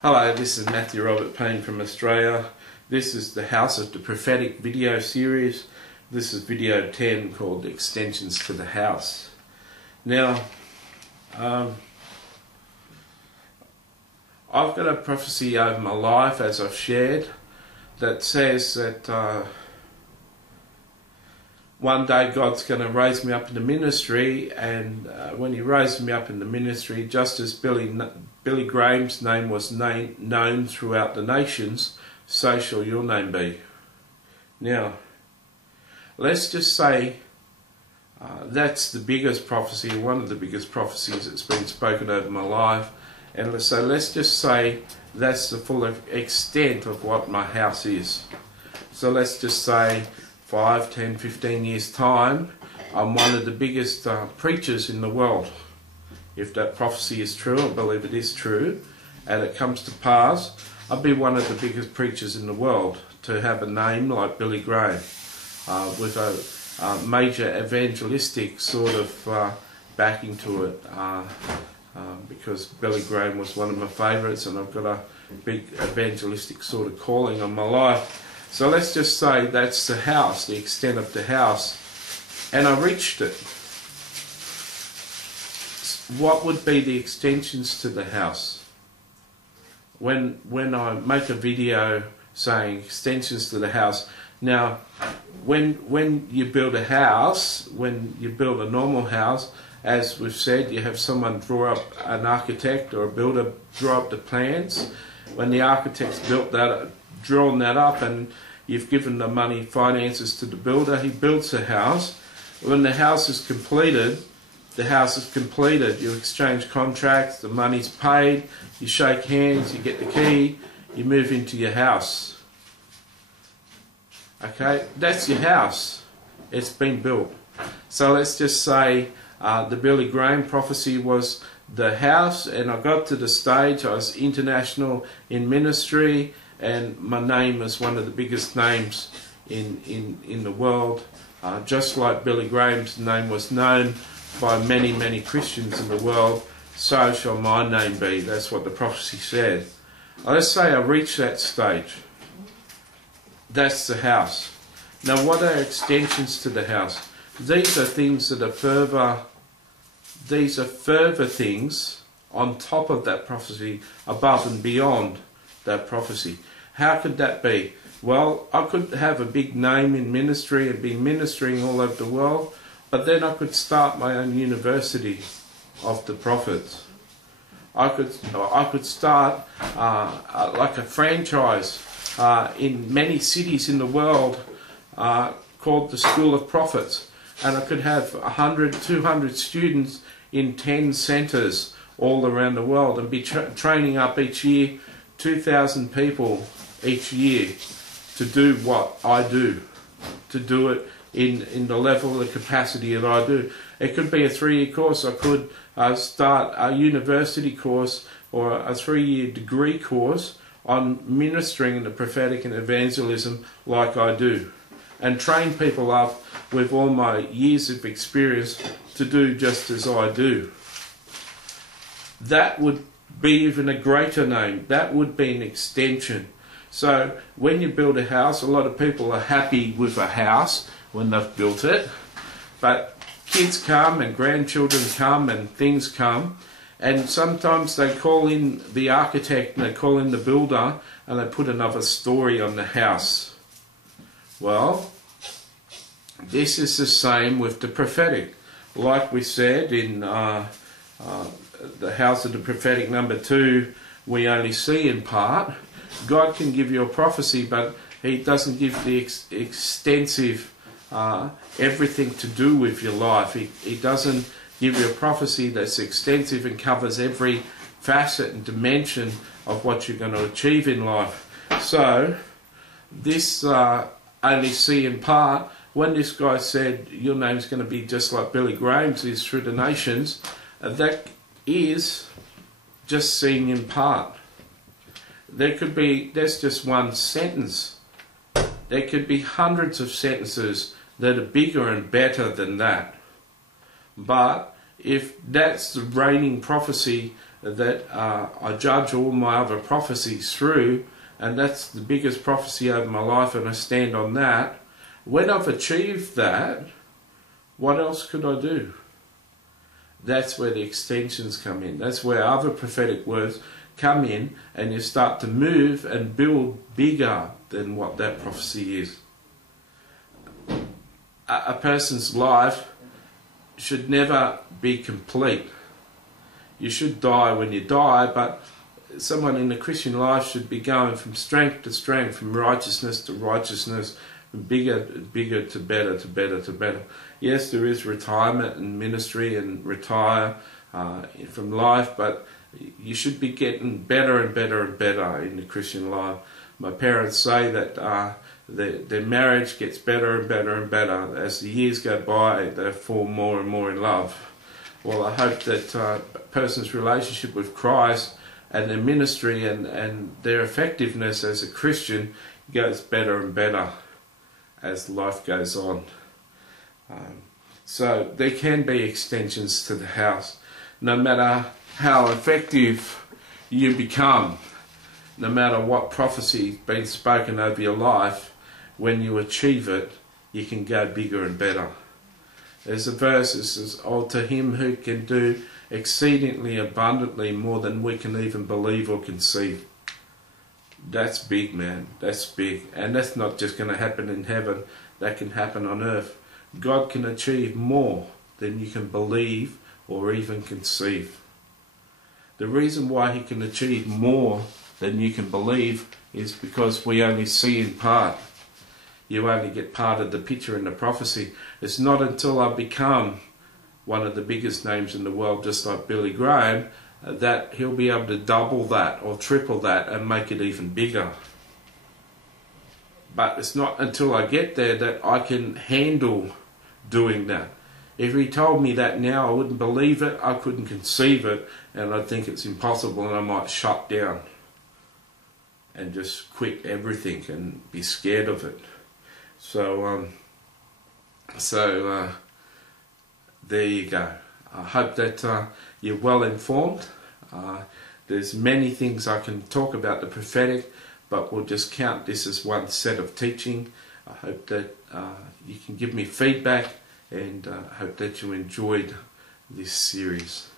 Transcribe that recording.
Hello, this is Matthew Robert Payne from Australia. This is the House of the Prophetic video series. This is video 10 called Extensions to the House. Now, I've got a prophecy over my life, as I've shared, that says that one day God's going to raise me up in the ministry, and when He raised me up in the ministry, just as Billy Graham's name was known throughout the nations, so shall your name be. Now, let's just say that's the biggest prophecy, one of the biggest prophecies that's been spoken over my life, and so let's just say that's the full extent of what my house is. So let's just say 5, 10, 15 years time, I'm one of the biggest preachers in the world. If that prophecy is true, I believe it is true, and it comes to pass, I'll be one of the biggest preachers in the world to have a name like Billy Graham, with a major evangelistic sort of backing to it, because Billy Graham was one of my favourites, and I've got a big evangelistic sort of calling on my life. So let's just say that's the house, the extent of the house, and I reached it. What would be the extensions to the house? When I make a video saying extensions to the house, now when you build a house, when you build a normal house, as we've said, you have someone draw up, an architect or a builder draw up the plans. When the architect's drawn that up and you've given the money, finances to the builder, he builds the house. When the house is completed, you exchange contracts, the money's paid, you shake hands, you get the key, you move into your house. Okay, that's your house. It's been built. So let's just say the Billy Graham prophecy was the house, and I got to the stage, I was international in ministry, and my name is one of the biggest names in the world. Just like Billy Graham's name was known by many, many Christians in the world, so shall my name be. That's what the prophecy said. Let's say I reach that stage. That's the house. Now, what are extensions to the house? These are things that are further things on top of that prophecy, above and beyond that prophecy. How could that be? Well, I could have a big name in ministry and be ministering all over the world, but then I could start my own university of the prophets. I could start like a franchise in many cities in the world called the School of Prophets, and I could have 100, 200 students in 10 centres all around the world, and be training up each year 2,000 people each year to do what I do, to do it in the level, the capacity that I do. It could be a 3-year course. I could start a university course or a 3-year degree course on ministering in the prophetic and evangelism like I do, and train people up with all my years of experience to do just as I do. That would be even a greater name. That would be an extension. So when you build a house, a lot of people are happy with a house when they've built it, but kids come and grandchildren come and things come, and sometimes they call in the architect and they call in the builder and they put another story on the house. Well, this is the same with the prophetic. Like we said in the House of the Prophetic number 2, we only see in part. God can give you a prophecy, but He doesn't give the extensive everything to do with your life. He doesn't give you a prophecy that's extensive and covers every facet and dimension of what you're going to achieve in life. So this only see in part. When this guy said your name's going to be just like Billy Graham's is through the nations, that is just seeing in part. That's just one sentence. There could be hundreds of sentences that are bigger and better than that. But if that's the reigning prophecy that I judge all my other prophecies through, and that's the biggest prophecy over my life, and I stand on that. When I've achieved that, what else could I do? That's where the extensions come in. That's where other prophetic words come in, and you start to move and build bigger than what that prophecy is. A person's life should never be complete. You should die when you die, but someone in the Christian life should be going from strength to strength, from righteousness to righteousness, from bigger to better to better to better. Yes, there is retirement and ministry and retire from life, but you should be getting better and better and better in the Christian life. My parents say that their marriage gets better and better and better. As the years go by, they fall more and more in love. Well, I hope that a person's relationship with Christ and their ministry and their effectiveness as a Christian goes better and better as life goes on. So there can be extensions to the house. No matter how effective you become, no matter what prophecy's been spoken over your life, when you achieve it, you can go bigger and better. There's a verse that says, "Oh, to him who can do exceedingly abundantly more than we can even believe or conceive." That's big, man. That's big. And that's not just going to happen in heaven. That can happen on earth. God can achieve more than you can believe or even conceive. The reason why he can achieve more than you can believe is because we only see in part. You only get part of the picture in the prophecy. It's not until I become one of the biggest names in the world, just like Billy Graham, that he'll be able to double that or triple that and make it even bigger. But it's not until I get there that I can handle doing that. If he told me that now, I wouldn't believe it, I couldn't conceive it, and I'd think it's impossible, and I might shut down and just quit everything and be scared of it. So there you go. I hope that you're well informed. There's many things I can talk about the prophetic, but we'll just count this as one set of teaching. I hope that you can give me feedback, and I hope that you enjoyed this series.